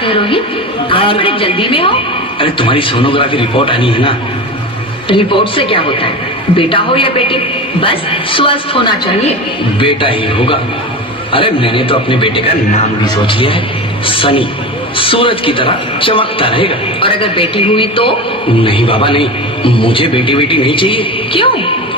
बात है रोहित, आज बड़े जल्दी में हो? अरे तुम्हारी सोनोग्राफी रिपोर्ट आनी है ना। रिपोर्ट से क्या होता है, बेटा हो या बेटी, बस स्वस्थ होना चाहिए। बेटा ही होगा। अरे मैंने तो अपने बेटे का नाम भी सोच लिया है, सनी, सूरज की तरह चमकता रहेगा। और अगर बेटी हुई तो? नहीं बाबा नहीं, मुझे बेटी बेटी नहीं चाहिए। क्यों?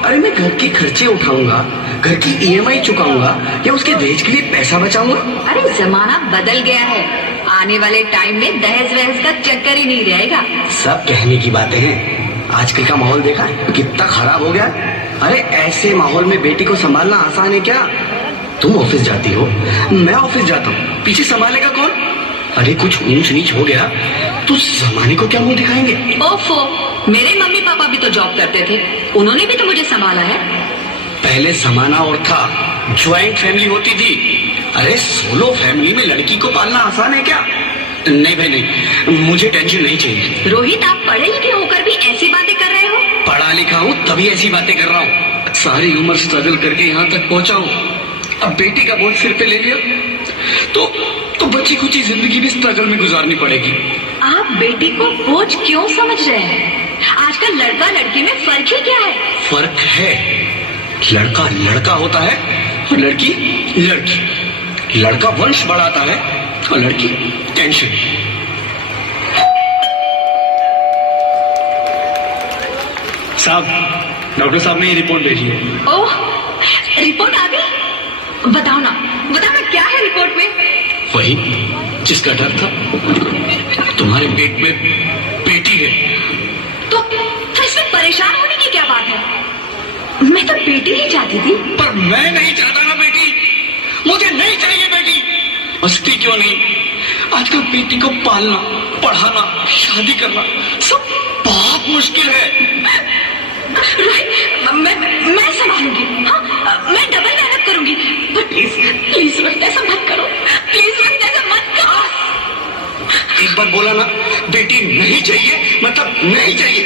अरे मैं घर के खर्चे उठाऊंगा, घर की EMI चुकाऊंगा या उसके दहेज के लिए पैसा बचाऊंगा। अरे जमाना बदल गया है, आने वाले टाइम में दहेज वहेज का चक्कर ही नहीं रहेगा। सब कहने की बातें हैं, आजकल का माहौल देखा है कितना खराब हो गया। अरे ऐसे माहौल में बेटी को संभालना आसान है क्या? तुम ऑफिस जाती हो, मैं ऑफिस जाता हूँ, पीछे संभालेगा कौन? अरे कुछ ऊंच नीच हो गया तो जमाने को क्या मुंह दिखाएंगे? ओफो, मेरे मम्मी पापा भी तो जॉब करते थे, उन्होंने भी तो मुझे संभाला है। पहले जमाना और था, ज्वाइंट फैमिली होती थी। अरे सोलो फैमिली में लड़की को पालना आसान है क्या? नहीं भाई नहीं, मुझे टेंशन नहीं चाहिए। रोहित, आप पढ़े लिखे होकर भी ऐसी बातें कर रहे हो? पढ़ा लिखा हूँ तभी ऐसी बातें कर रहा हूँ। सारी उम्र स्ट्रगल करके यहाँ तक पहुँचा हूँ, अब बेटी का बोझ सिर पे ले लिया तो बची कुची जिंदगी भी स्ट्रगल में गुजारनी पड़ेगी। आप बेटी को बोझ क्यों समझ रहे हैं? आजकल लड़का लड़की में फर्क ही क्या है? फर्क है, लड़का लड़का होता है और लड़की लड़की। लड़का वंश बढ़ाता है और लड़की टेंशन। साहब, डॉक्टर साहब ने ये रिपोर्ट भेजी है। ओह, रिपोर्ट आ गई? बताओ ना क्या है रिपोर्ट में? वही जिसका डर था, तुम्हारे पेट में बेटी है। तो इसमें परेशान होने की क्या बात है? मैं तो बेटी ही चाहती थी। पर मैं नहीं चाहता ना बेटी, मुझे नहीं चाहिए बेटी। हंसती क्यों नहीं? आजकल बेटी को पालना, पढ़ाना, शादी करना सब बहुत मुश्किल है। मैं संभालूंगी, हाँ, मैं डबल मेहनत करूंगी। पर प्लीज रोहित, ऐसा मत करो, प्लीज रोहित, ऐसा मत करो। एक बार बोला ना, बेटी नहीं चाहिए मतलब नहीं चाहिए।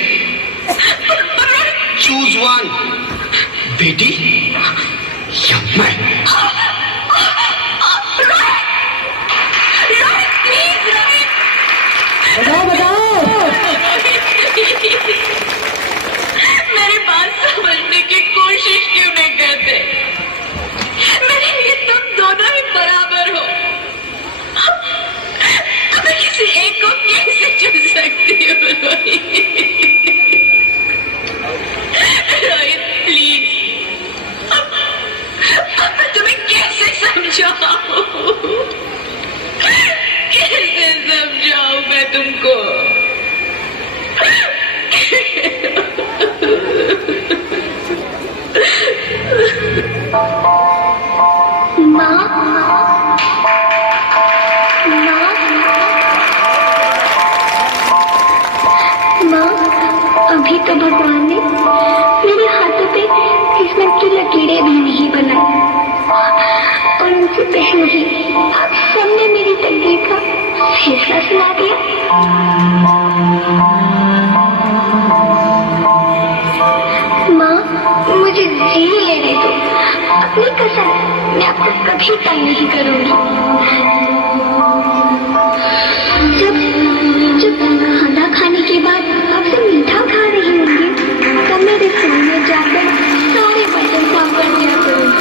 चूज वन, बेटी या मैं। मेरी बात समझने की कोशिश क्यों नहीं करते? मेरे लिए तुम दोनों ही बराबर हो। मैं किसी एक को कैसे चुन सकती हूँ रोहित, प्लीज। अब मैं तुम्हें कैसे समझाऊं? कैसे समझाऊं मैं तुमको? अभी तो भगवान ने मेरे हाथों पे किस्मत की लकीरें भी नहीं बनाई, और उनसे पहले ही आप सबने मेरी तकदीर का फैसला सुना दिया। माँ, मुझे जी लेने दो, अपनी कसम, मैं आपको कभी तंग नहीं करूंगी। जब खाना खाने के बाद आपसे मीठा खा रही होंगी, तब मैं रसोई में जाकर सारे बर्तन साफ कर दिया करूंगी।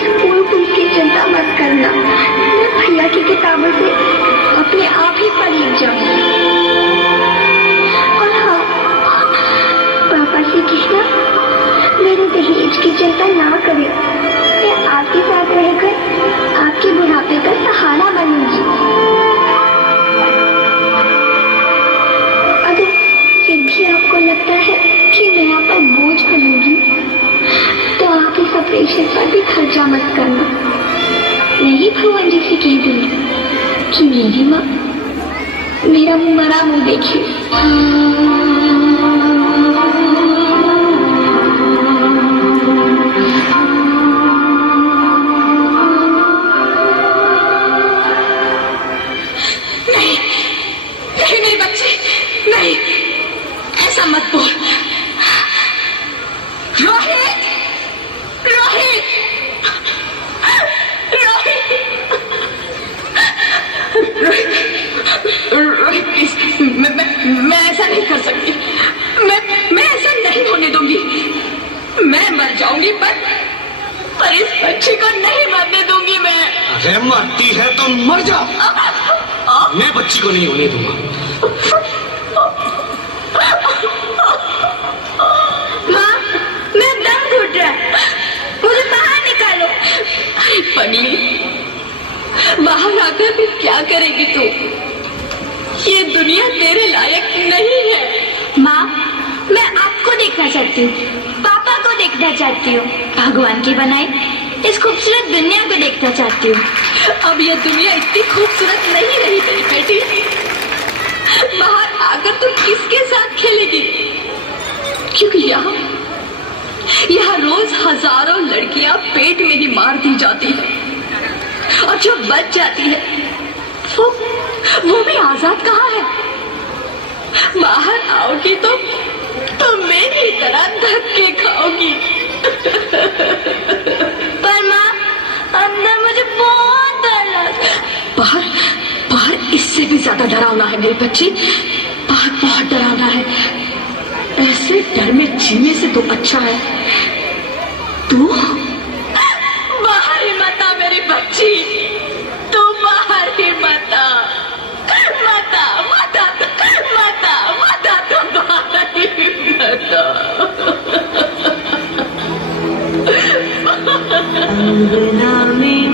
स्कूल की चिंता मत करना, मैं भैया की किताबों से अपने आप ही पढ़ लिख जाऊंगी। और हाँ, पापा से कहना मेरे दहेज की चिंता ना करे, मैं आपके साथ रहकर आपके बुढ़ापे का सहारा बनूंगी। अगर फिर भी आपको लगता है कि मैं आप पर बोझ बनूंगी, तो आप इस ऑपरेशन पर भी खर्चा मत करना। मैं ही भगवान जी से कह दूंगी कि मेरी माँ मेरा मरा मुंह देखिए। नहीं, ऐसा मत बोल रोहित, रोहित, रोहित। रोहित प्लीज, मैं ऐसा नहीं कर सकती। मैं ऐसा नहीं होने दूंगी। मैं मर जाऊंगी पर इस बच्ची को नहीं मरने दूंगी मैं। अरे मरती है तो मर जा। मैं बच्ची को नहीं होने दूंगा। माँ, मैं दम घुट रहा है, मुझे बाहर निकालो। अरे पगली, बाहर आकर भी क्या करेगी तू? ये दुनिया तेरे लायक नहीं है। माँ, मैं आपको देखना चाहती हूँ, पापा को देखना चाहती हूँ, भगवान की बनाई इस खूबसूरत दुनिया को देखना चाहती हूँ। अब ये दुनिया इतनी खूबसूरत नहीं रही तेरी बेटी। बाहर आकर तू किसके साथ खेलेगी? क्योंकि यहाँ रोज हजारों लड़कियां पेट में ही मार दी जाती है, और जो बच जाती है वो भी आजाद कहाँ है? बाहर आओगी तो मेरी तरह धक्के खाओगी। पर माँ, अंदर मुझे बहुत डर लगता है। बाहर इससे भी ज्यादा डरावना है मेरी बच्ची। बाहर बहुत डरावना है। ऐसे डर में जीने से तो अच्छा है तू बाहर ही मत आ मेरी बच्ची। तू बाहर ही मत आ, मत आ, मत आ, मत आ, मत आ, तू बाहर ही मत आ। अंगना में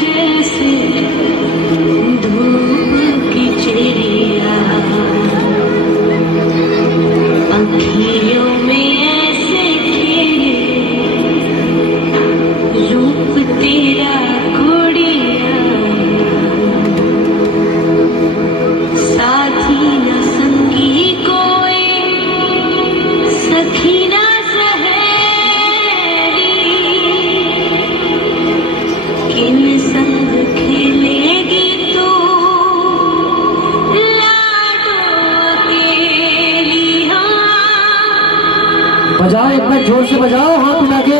जैसे धूप की चिड़िया, अखियों में ऐसे खिले रूप तेरा घोड़िया, साथी न संगी कोई, सखी न किन संग खेलेगी तू लाडो अकेली। बजाओ, एक बार जोर से बजाओ, हाथ उठा के।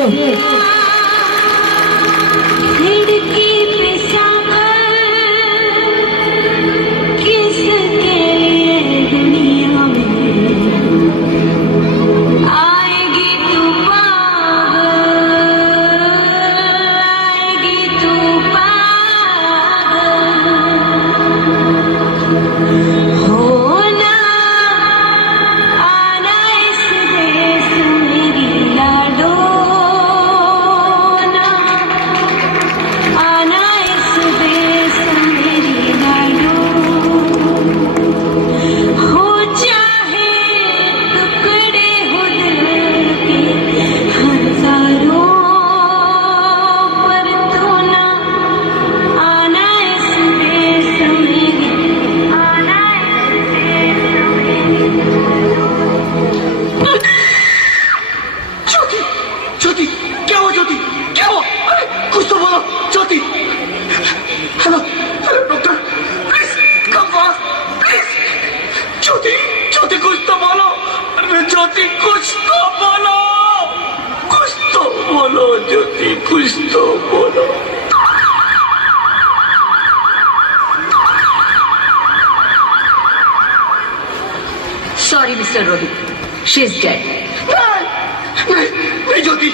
खिड़की पे सागर किसके लिए दुनिया में आएगी तू पागल, आएगी तू पागल। होना आना इस देश मेरी लाडो, ना आना इस देश मेरी लाडो। हो चाहे टुकड़े हो दिल के हजारों, पर तू ना आना इस देश मेरी, आना इस देश मेरी। ज्योति, ज्योति, क्या हुआ ज्योति? क्या हुआ? अरे कुछ तो बोलो Jyoti. Hello hello doctor, please come fast please. Jyoti, Jyoti कुछ तो बोलो। अरे ज्योति कुछ तो बोलो, कुछ तो बोलो ज्योति, कुछ तो बोलो। Sorry mister Rohit, she is dead. नहीं ज्योति,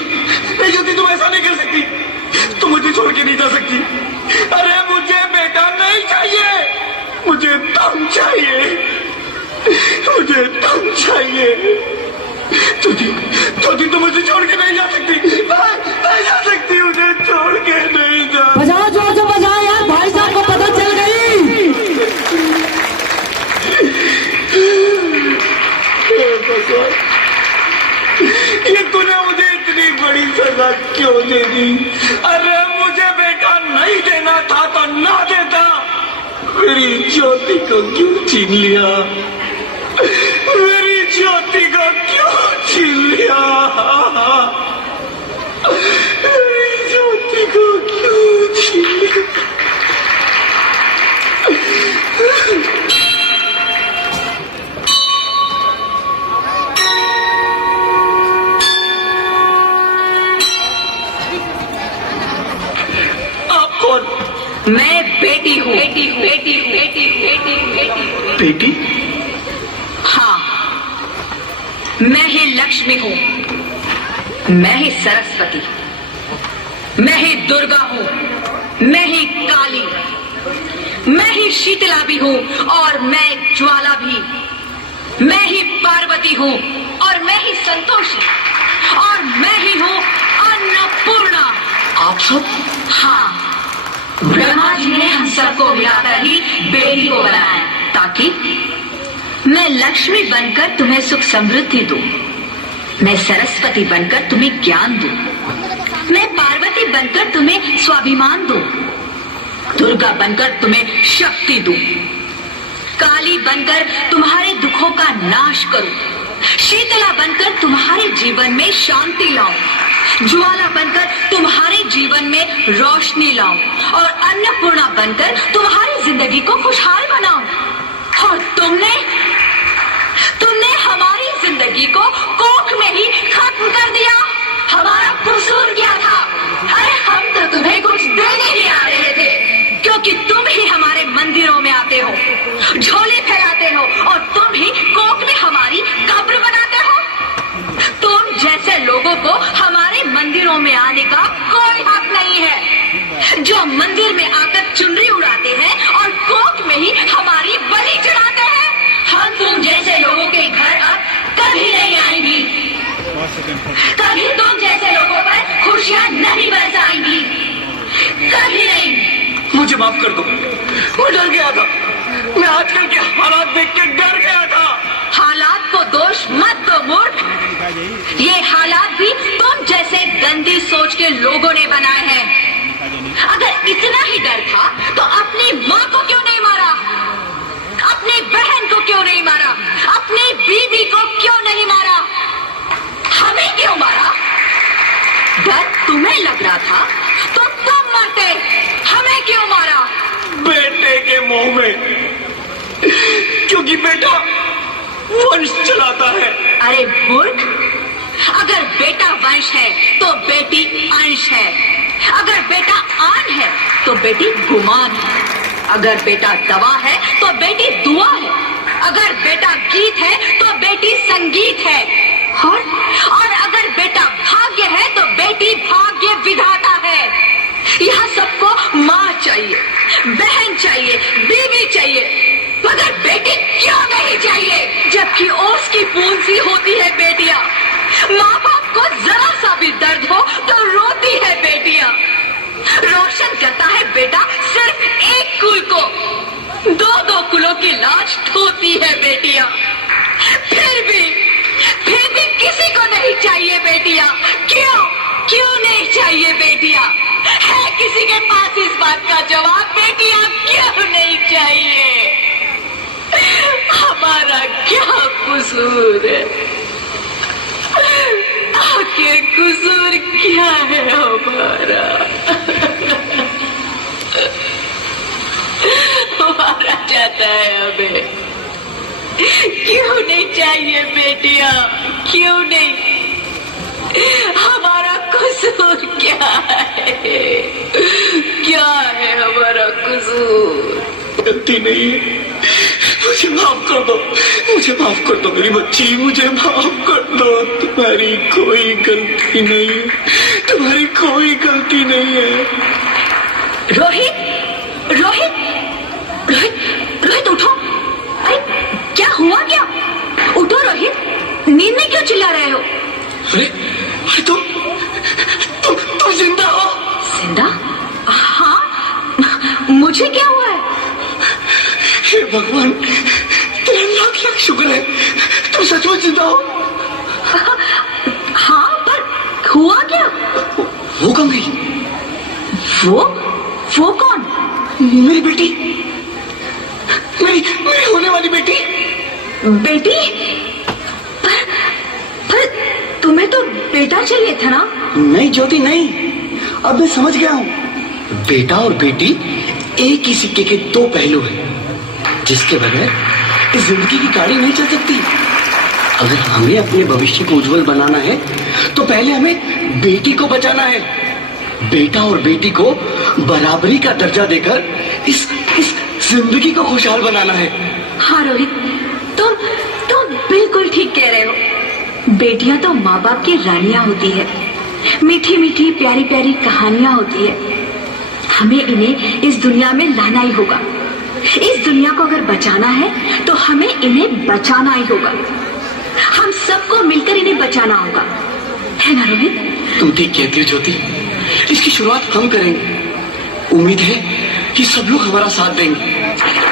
नहीं ज्योति, तुम ऐसा नहीं कर सकती। तुम मुझे छोड़ के नहीं जा सकती। अरे मुझे बेटा नहीं चाहिए, मुझे तुम चाहिए, मुझे तुम चाहिए। ज्योति, ज्योति तुम मुझे छोड़ के नहीं जा सकती। नहीं जा सकती, मुझे छोड़ के नहीं जा। बजाओ, जोर से बजाओ यार, भाई साहब को पता चल गई। ये तूने मुझे इतनी बड़ी सजा क्यों दे दी? अरे मुझे बेटा नहीं देना था तो ना देता। मेरी ज्योति को क्यों छीन लिया? मेरी ज्योति को क्यों छीन लिया? मेरी ज्योति को क्यों छीन लिया? मैं बेटी हूँ, बेटी हूँ, बेटी हूँ, बेटी हूँ, बेटी हूँ, बेटी हूँ। बेटी? हाँ, मैं ही लक्ष्मी हूँ, मैं ही सरस्वती, मैं ही दुर्गा हूँ, मैं ही काली, मैं ही शीतला भी हूँ और मैं ज्वाला भी, मैं ही पार्वती हूँ और मैं ही संतोषी और मैं ही हूँ अन्नपूर्णा। आप सब? हाँ, ब्रह्मा जी ने हम सबको मिलाकर ही बेटी को बनाया ताकि मैं लक्ष्मी बनकर तुम्हें सुख समृद्धि दूं, मैं सरस्वती बनकर तुम्हें ज्ञान दूं, मैं पार्वती बनकर तुम्हें स्वाभिमान दूं, दुर्गा बनकर तुम्हें शक्ति दूं, काली बनकर तुम्हारे दुखों का नाश करूं, शीतला बनकर तुम्हारे जीवन में शांति लाऊं, ज्वाला बनकर तुम्हारे जीवन में रोशनी लाऊं और अन्नपूर्णा बनकर तुम्हारी जिंदगी को खुशहाल बनाऊं। और तुमने हमारी जिंदगी को कोख में ही खत्म कर दिया। हमारा कसूर क्या था? अरे हम तो तुम्हें कुछ देने ही आ रहे थे, क्योंकि तुम ही हमारे मंदिरों में आते हो, झोले फैलाते हो और तुम ही कोख में हमारी कब्र बनाते हो। तुम जैसे लोगों को हमारे मंदिरों में आने का कोई हक नहीं है, जो मंदिर में आकर चुनरी उड़ाते हैं और कोख में ही हमारी बलि चढ़ाते हैं। हम तुम जैसे लोगों के घर अब कभी नहीं आएंगी, कभी तुम जैसे लोगों पर खुशियां नहीं बरसाएंगी, कभी नहीं। मुझे माफ कर दो, मैं डर गया था, मैं आजकल के हालात देख के डर गया था। हालात को दोष मत दो मूर्ख, ये हालात भी तुम जैसे गंदी सोच के लोगों ने बनाए हैं। अगर इतना ही डर था तो अपनी माँ को क्यों नहीं मारा, अपनी बहन को क्यों नहीं मारा, अपनी बीवी को क्यों नहीं मारा, हमें क्यों मारा? डर तुम्हें लग रहा था तो तुम मरते, हमें क्यों मारा? बेटे के मोह में, क्योंकि बेटा वंश चलाता है। अरे मूर्ख, अगर बेटा वंश है तो बेटी अंश है, अगर बेटा आन है तो बेटी गुमान है, अगर बेटा दवा है तो बेटी दुआ है, अगर बेटा गीत है तो बेटी संगीत है, और अगर बेटा भाग्य है तो बेटी भाग्य विधाता है। यहाँ सबको माँ चाहिए, बहन चाहिए, बीवी चाहिए, मगर बेटी क्यों नहीं चाहिए? जबकि ओस की बूंद सी होती है बेटियां, माँ बाप को जरा सा भी दर्द हो तो रोती है बेटियां, रोशन करता है बेटा सिर्फ एक कुल को, दो कुलों की लाज ढोती है बेटियां। फिर भी किसी को नहीं चाहिए बेटियां। क्यों नहीं चाहिए बेटियां? है किसी के पास इस बात का जवाब? बेटियां क्यों नहीं चाहिए? हमारा क्या कसूर है? आखिर कसूर क्या है हमारा? हमारा चाहता है हमें। क्यों नहीं चाहिए बेटियां? क्यों नहीं? हमारा कसूर क्या है? क्या है हमारा कसूर? गलती नहीं है, मुझे माफ कर दो, मुझे माफ कर दो मेरी बच्ची, मुझे माफ कर दो। तुम्हारी कोई गलती नहीं है, तुम्हारी कोई गलती नहीं है। रोहित, रोहित, रोहित, रोहित उठो। अरे क्या हुआ क्या? उठो रोहित, नींद में क्यों चिल्ला रहे हो? अरे तुम जिंदा हो? जिंदा? हाँ, मुझे क्या हुआ है? हे भगवान, तेरा लाख लाख शुक्र है, तुम सचमुच जिंदा हो। हाँ, पर हुआ क्या? वो कहाँ गई? वो कौन? मेरी बेटी, मेरी होने वाली बेटी। बेटी? पर तुम्हें तो बेटा चाहिए था ना? नहीं ज्योति नहीं, अब मैं समझ गया हूँ। बेटा और बेटी एक ही सिक्के के दो पहलू हैं, जिसके बगैर इस जिंदगी की गाड़ी नहीं चल सकती। अगर हमें अपने भविष्य को उज्जवल बनाना है तो पहले हमें बेटी को बचाना है। बेटा और बेटी को बराबरी का दर्जा देकर इस जिंदगी को खुशहाल बनाना है। हाँ रोहित, तुम बिल्कुल ठीक कह रहे हो। बेटियां तो माँ बाप की रानियां होती है, मीठी मीठी प्यारी प्यारी कहानियां होती है। हमें इन्हें इस दुनिया में लाना ही होगा। इस दुनिया को अगर बचाना है तो हमें इन्हें बचाना ही होगा। हम सबको मिलकर इन्हें बचाना होगा, है ना रोहित? तुम ठीक कहती हो ज्योति, इसकी शुरुआत हम करेंगे। उम्मीद है कि सब लोग हमारा साथ देंगे।